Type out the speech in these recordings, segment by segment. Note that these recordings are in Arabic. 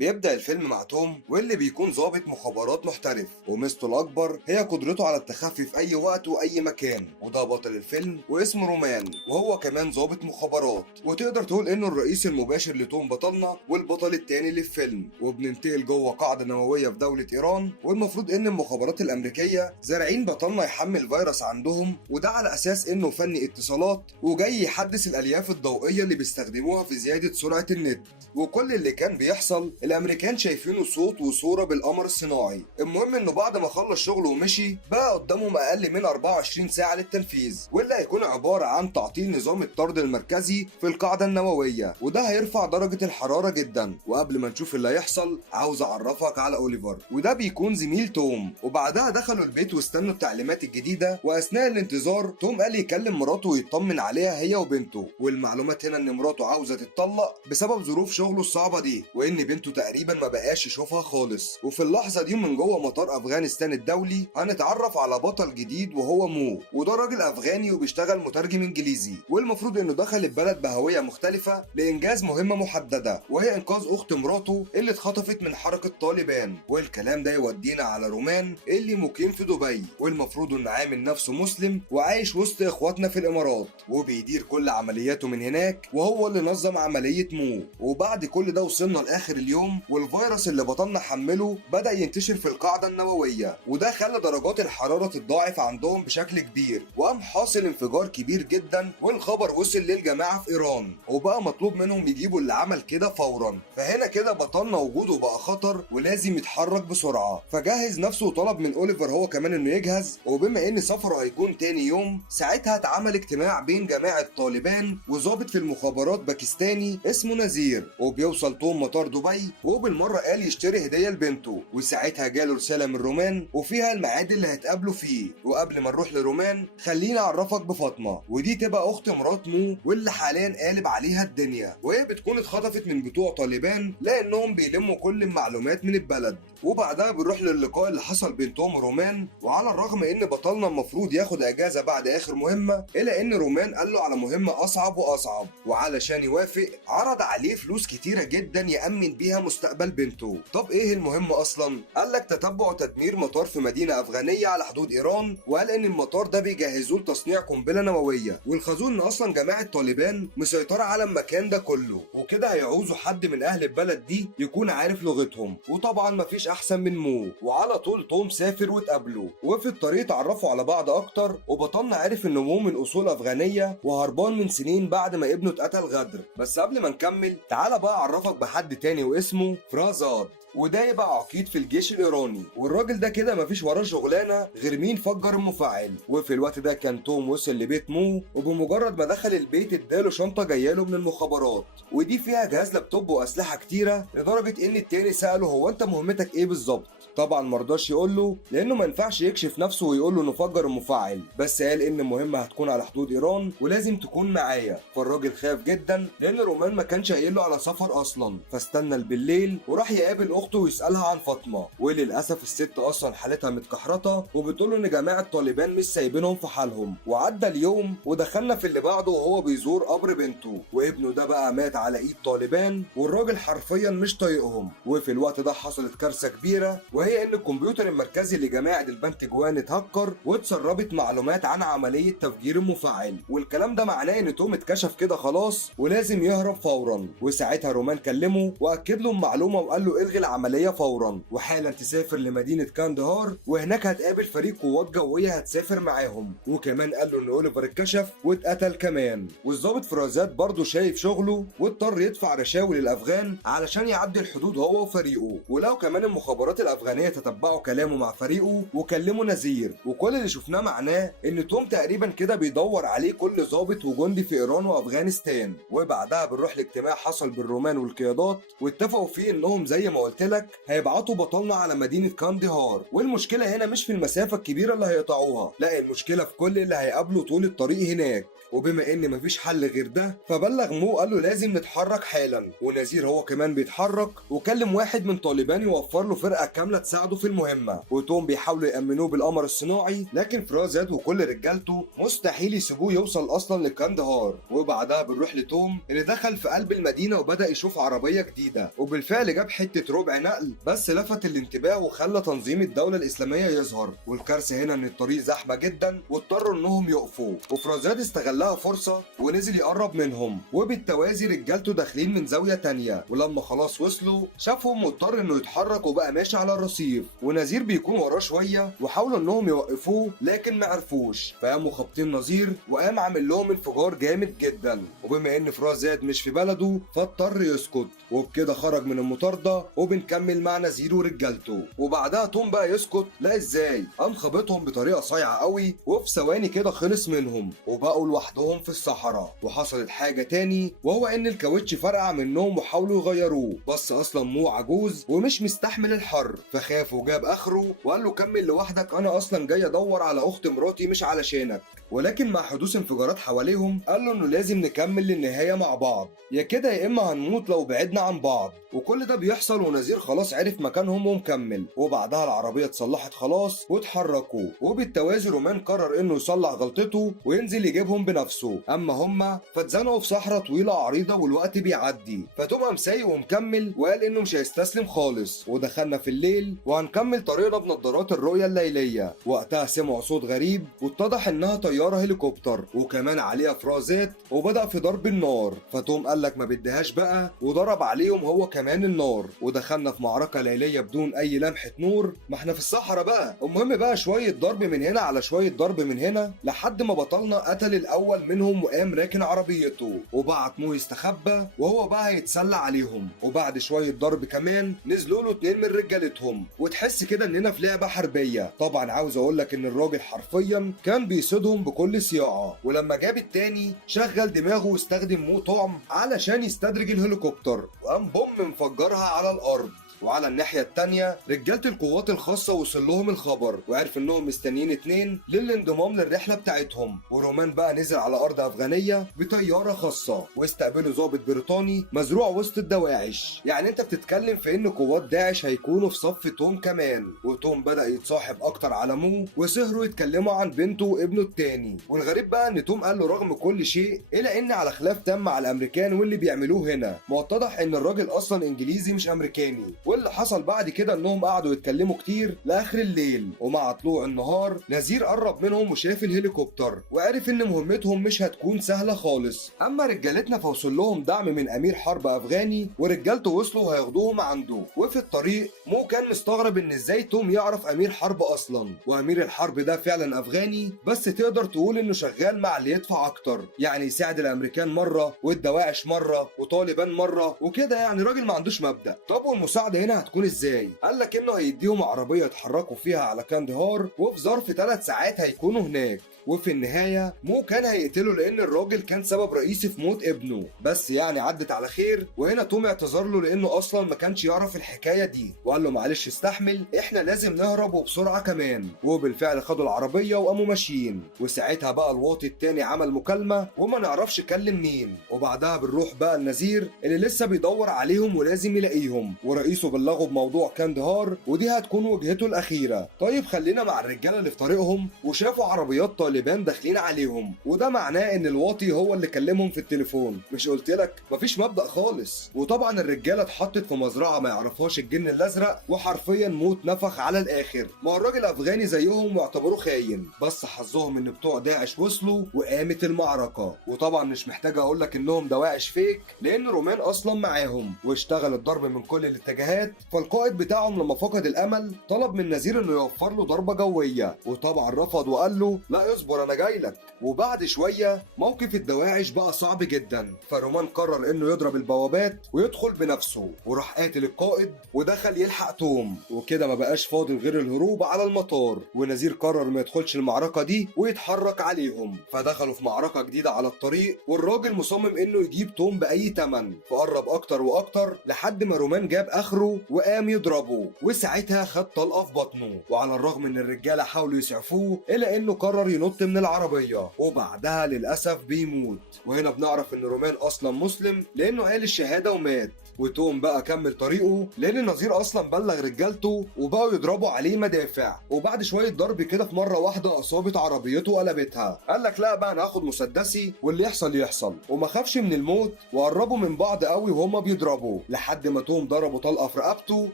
بيبدأ الفيلم مع توم واللي بيكون ضابط مخابرات محترف، وميزته الأكبر هي قدرته على التخفي في أي وقت وأي مكان. وده بطل الفيلم واسمه رومان، وهو كمان ضابط مخابرات، وتقدر تقول إنه الرئيس المباشر لتوم بطلنا والبطل التاني للفيلم. وبننتقل جوه قاعدة نووية في دولة إيران، والمفروض إن المخابرات الأمريكية زارعين بطلنا يحمل فيروس عندهم، وده على أساس إنه فني اتصالات وجاي يحدث الألياف الضوئية اللي بيستخدموها في زيادة سرعة النت. وكل اللي كان بيحصل الامريكان شايفينه صوت وصوره بالقمر الصناعي. المهم انه بعد ما خلص شغله ومشي بقى قدامهم اقل من 24 ساعه للتنفيذ، واللي هيكون عباره عن تعطيل نظام الطرد المركزي في القاعده النوويه، وده هيرفع درجه الحراره جدا. وقبل ما نشوف اللي هيحصل عاوز اعرفك على اوليفر، وده بيكون زميل توم. وبعدها دخلوا البيت واستنوا التعليمات الجديده، واثناء الانتظار توم قال يكلم مراته ويطمن عليها هي وبنته. والمعلومات هنا ان مراته عاوزه تتطلق بسبب ظروف شغله الصعبه دي، وان بنته تقريبا ما بقاش يشوفها خالص. وفي اللحظه دي من جوه مطار افغانستان الدولي هنتعرف على بطل جديد وهو مو، وده راجل افغاني وبيشتغل مترجم انجليزي، والمفروض انه دخل البلد بهويه مختلفه لانجاز مهمه محدده، وهي انقاذ اخت مراته اللي اتخطفت من حركه طالبان. والكلام ده يودينا على رومان اللي مقيم في دبي، والمفروض انه عامل نفسه مسلم وعايش وسط اخواتنا في الامارات، وبيدير كل عملياته من هناك، وهو اللي نظم عمليه مو. وبعد كل ده وصلنا لاخر اليوم، والفيروس اللي بطلنا حمله بدا ينتشر في القاعده النوويه، وده خلى درجات الحراره تتضاعف عندهم بشكل كبير، وقام حاصل انفجار كبير جدا. والخبر وصل للجماعه في ايران، وبقى مطلوب منهم يجيبوا اللي عمل كده فورا. فهنا كده بطلنا وجوده بقى خطر ولازم يتحرك بسرعه، فجهز نفسه وطلب من اوليفر هو كمان انه يجهز. وبما ان سفره هيكون تاني يوم، ساعتها اتعمل اجتماع بين جماعه طالبان وضابط في المخابرات باكستاني اسمه نذير. وبيوصل توم مطار دبي، وبالمره قال يشتري هديه لبنته، وساعتها جاله رساله من رومان وفيها الميعاد اللي هيتقابلوا فيه. وقبل ما نروح لرومان خليني اعرفك بفاطمه، ودي تبقى اخت مرات مو واللي حاليا قالب عليها الدنيا، وهي بتكون اتخطفت من بتوع طالبان لانهم بيلموا كل المعلومات من البلد. وبعدها بنروح للقاء اللي حصل بين توم ورومان. وعلى الرغم ان بطلنا المفروض ياخد اجازه بعد اخر مهمه، الا ان رومان قال له على مهمه اصعب واصعب، وعلشان يوافق عرض عليه فلوس كتيره جدا يامن بيها مستقبل بنته. طب ايه المهمه اصلا؟ قال لك تتبع وتدمير مطار في مدينه افغانيه على حدود ايران، وقال ان المطار ده بيجهزوه لتصنيع قنبله نوويه، والخازوق ان اصلا جماعه طالبان مسيطره على المكان ده كله، وكده هيعوزوا حد من اهل البلد دي يكون عارف لغتهم. وطبعا مفيش احسن من مو. وعلى طول توم سافر واتقابلوا، وفي الطريق اتعرفوا على بعض اكتر، وبطلنا عرف ان مو من اصول افغانيه وهربان من سنين بعد ما ابنه اتقتل غدر. بس قبل ما نكمل تعالى بقى اعرفك بحد تاني واسمه فرازاد، وده يبقى عقيد في الجيش الايراني. والراجل ده كده مفيش وراه شغلانه غير مين فجر المفاعل. وفي الوقت ده كان توم وصل لبيت مو، وبمجرد ما دخل البيت اداله شنطه جاياله من المخابرات، ودي فيها جهاز لابتوب واسلحه كتيره، لدرجه ان التاني ساله هو انت مهمتك ايه بالظبط. طبعا مرضاش يقول له لانه ما ينفعش يكشف نفسه ويقول له انه فجر المفاعل، بس قال ان المهمه هتكون على حدود ايران ولازم تكون معايا. فالراجل خاف جدا لان رومان ما كانش قايل له على سفر اصلا، فاستنى بالليل وراح يقابل اخته ويسالها عن فاطمه. وللاسف الست اصلا حالتها متكحرته، وبتقول له ان جماعه طالبان مش سايبينهم في حالهم. وعدى اليوم ودخلنا في اللي بعده وهو بيزور قبر بنته، وابنه ده بقى مات على ايد طالبان، والراجل حرفيا مش طايقهم. وفي الوقت ده حصلت كارثه كبيره، وهي ان الكمبيوتر المركزي لجماعه البنتجوان اتهكر واتسربت معلومات عن عمليه تفجير المفاعل. والكلام ده معناه ان توم اتكشف كده خلاص ولازم يهرب فورا. وساعتها رومان كلمه واكد له المعلومه وقال له الغي العمليه فورا، وحالا تسافر لمدينه كاندهار، وهناك هتقابل فريق قوات جويه هتسافر معاهم. وكمان قال له ان اوليفر اتكشف واتقتل كمان. والظابط فرازات برضه شايف شغله واضطر يدفع رشاوي للافغان علشان يعدي الحدود هو وفريقه. ولو كمان المخابرات الافغانيه تتبعوا كلامه مع فريقه وكلموا نذير. وكل اللي شفناه معناه ان توم تقريبا كده بيدور عليه كل ضابط وجندي في ايران وافغانستان. وبعدها بنروح لاجتماع حصل بالرومان والقيادات، واتفقوا فيه انهم زي ما قلت قلت لك هيبعتوا بطلنا على مدينة كاندهار، والمشكلة هنا مش في المسافة الكبيرة اللي هيقطعوها، لا المشكلة في كل اللي هيقابلوا طول الطريق هناك. وبما ان مفيش حل غير ده فبلغ مو قال له لازم نتحرك حالا، ونذير هو كمان بيتحرك وكلم واحد من طالبان يوفر له فرقه كامله تساعده في المهمه. وتوم بيحاولوا يامنوه بالقمر الصناعي، لكن فرازات وكل رجالته مستحيل يسيبوه يوصل اصلا لكاندهار. وبعدها بنروح لتوم اللي دخل في قلب المدينه وبدا يشوف عربيه جديده، وبالفعل جاب حته ربع نقل بس لفت الانتباه وخلى تنظيم الدوله الاسلاميه يظهر. والكارثه هنا ان الطريق زحمه جدا واضطروا انهم يقفوا، وفرازات استغل لها فرصة ونزل يقرب منهم، وبالتوازي رجالته داخلين من زاوية تانية، ولما خلاص وصلوا شافهم مضطر انه يتحرك وبقى ماشي على الرصيف، ونذير بيكون وراه شوية وحاولوا انهم يوقفوه لكن ما عرفوش، فقاموا خابطين نذير وقام عامل لهم انفجار جامد جدا. وبما ان فرازات مش في بلده فاضطر يسكت، وبكده خرج من المطاردة. وبنكمل مع نذير ورجالته. وبعدها توم بقى يسكت، لا ازاي، قام خابطهم بطريقة صايعة قوي، وفي ثواني كده خلص منهم وبقوا لوحدهم في الصحراء. وحصلت حاجة تاني، وهو ان الكاوتش فرقع منهم وحاولوا يغيروه، بس اصلا مو عجوز ومش مستحمل الحر فخاف وجاب اخره وقال له كمل لوحدك، انا اصلا جاي ادور على اخت مراتي مش علشانك. ولكن مع حدوث انفجارات حواليهم قال له انه لازم نكمل للنهاية مع بعض، يا كده يا اما هنموت لو بعدنا عن بعض. وكل ده بيحصل ونذير خلاص عرف مكانهم ومكمل. وبعدها العربية اتصلحت خلاص واتحركوا، وبالتوازي رومان قرر انه يصلح غلطته وينزل يجيبهم بنفسه. اما هما فاتزنقوا في صحراء طويلة عريضة والوقت بيعدي، فتوم قام سايق ومكمل وقال انه مش هيستسلم خالص. ودخلنا في الليل وهنكمل طريقنا بنظارات الرؤية الليلية. وقتها سمعوا صوت غريب واتضح انها طيارة هليكوبتر وكمان عليها فرازات، وبدأ في ضرب النار. فتوم قال لك ما بدهاش بقى وضرب عليهم هو كمان النار. ودخلنا في معركة ليلية بدون اي لمحة نور، ما احنا في الصحراء بقى. المهم بقى شوية ضرب من هنا على شوية ضرب من هنا لحد ما بطلنا قتل الاول منهم وقام راكن عربيته، وبعت مو يستخبى وهو بقى هيتسلى عليهم. وبعد شوية ضرب كمان نزلوا له 2 من رجالتهم، وتحس كده اننا في لعبة حربية. طبعا عاوز اقول لك ان الراجل حرفيا كان بيصيدهم بكل صياعة. ولما جاب التاني شغل دماغه واستخدم مو طعم علشان يستدرج الهليكوبتر وقام بوم مفجرها على الارض. وعلى الناحية التانية رجالة القوات الخاصة وصل لهم الخبر وعرف انهم مستنيين 2 للانضمام للرحلة بتاعتهم. ورومان بقى نزل على ارض افغانية بطيارة خاصة واستقبله ضابط بريطاني مزروع وسط الدواعش. يعني انت بتتكلم في ان قوات داعش هيكونوا في صف توم كمان. وتوم بدأ يتصاحب اكتر على مو وسهروا يتكلموا عن بنته وابنه التاني. والغريب بقى ان توم قال له رغم كل شيء الا ان على خلاف تام مع الامريكان واللي بيعملوه هنا، ما اتضح ان الراجل اصلا انجليزي مش امريكاني. واللي حصل بعد كده انهم قعدوا يتكلموا كتير لاخر الليل. ومع طلوع النهار نذير قرب منهم وشاف الهليكوبتر وعرف ان مهمتهم مش هتكون سهله خالص. اما رجالتنا فوصل لهم دعم من امير حرب افغاني ورجالته وصلوا وهياخدوهم عنده. وفي الطريق مو كان مستغرب ان ازاي توم يعرف امير حرب اصلا، وامير الحرب ده فعلا افغاني بس تقدر تقول انه شغال مع اللي يدفع اكتر، يعني يساعد الامريكان مره والدواعش مره وطالبان مره وكده، يعني راجل ما عندوش مبدأ. طب والمساعده هنا هتكون ازاي؟ قال لك انه هيديهم عربيه يتحركوا فيها على كاندهار وفي ظرف 3 ساعات هيكونوا هناك. وفي النهاية مو كان هيقتله لأن الراجل كان سبب رئيسي في موت ابنه، بس يعني عدت على خير. وهنا توم اعتذر له لأنه أصلا ما كانش يعرف الحكاية دي وقال له معلش استحمل، إحنا لازم نهرب وبسرعة كمان. وبالفعل خدوا العربية وقاموا ماشيين. وساعتها بقى الواطي التاني عمل مكالمة وما نعرفش كلم مين. وبعدها بنروح بقى النذير اللي لسه بيدور عليهم ولازم يلاقيهم، ورئيسه بلغه بموضوع كاندهار ودي هتكون وجهته الأخيرة. طيب خلينا مع الرجالة اللي في طريقهم وشافوا عربيات طالبان داخلين عليهم، وده معناه ان الواطي هو اللي كلمهم في التليفون. مش قلت لك مفيش مبدأ خالص. وطبعا الرجاله اتحطت في مزرعه ما يعرفهاش الجن الازرق وحرفيا موت نفخ على الاخر. ما هو الراجل افغاني زيهم واعتبروه خاين، بس حظهم ان بتوع داعش وصلوا وقامت المعركه. وطبعا مش محتاج اقول لك انهم دواعش فيك لان رومان اصلا معاهم، واشتغل الضرب من كل الاتجاهات. فالقائد بتاعهم لما فقد الامل طلب من نذير انه يوفر له ضربه جويه، وطبعا رفض وقال له لا اصبر انا جايلك. وبعد شويه موقف الدواعش بقى صعب جدا، فرومان قرر انه يضرب البوابات ويدخل بنفسه، وراح قاتل القائد ودخل يلحق توم، وكده ما بقاش فاضل غير الهروب على المطار. ونذير قرر ما يدخلش المعركه دي ويتحرك عليهم، فدخلوا في معركه جديده على الطريق، والراجل مصمم انه يجيب توم باي تمن، فقرب اكتر واكتر لحد ما رومان جاب اخره وقام يضربه، وساعتها خد طلقه في بطنه. وعلى الرغم ان الرجاله حاولوا يسعفوه الا انه قرر ينط من العربيه، وبعدها للاسف بيموت. وهنا بنعرف ان رومان اصلا مسلم لانه قال الشهاده ومات. وتوم بقى كمل طريقه لان نظير اصلا بلغ رجالته وبقوا يضربوا عليه مدافع. وبعد شويه ضرب كده في مره واحده اصابت عربيته وقلبتها. قال لك لا بقى انا هاخد مسدسي واللي يحصل يحصل، وما خافش من الموت. وقربوا من بعض قوي وهما بيضربوا لحد ما توم ضربوا طلقه في رقبته،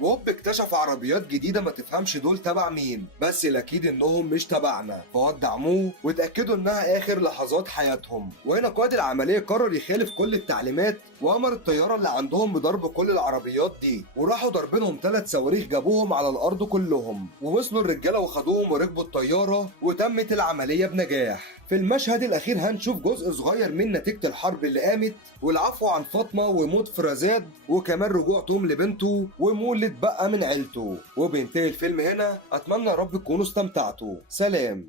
وهوب اكتشف عربيات جديده ما تفهمش دول تبع مين، بس الاكيد انهم مش تبعنا، فودعموه واتاكدوا انها اخر لحظات حياتهم. وهنا قائد العمليه قرر يخالف كل التعليمات وامر الطياره اللي عندهم بضرب كل العربيات دي، وراحوا ضربينهم 3 صواريخ جابوهم على الارض كلهم. ووصلوا الرجاله وخدوهم وركبوا الطياره وتمت العمليه بنجاح. في المشهد الاخير هنشوف جزء صغير من نتيجه الحرب اللي قامت، والعفو عن فاطمه وموت فرازات، وكمان رجوع توم لبنته ومولد بقى من عيلته. وبينتهي الفيلم هنا. اتمنى يا رب تكونوا استمتعتوا. سلام.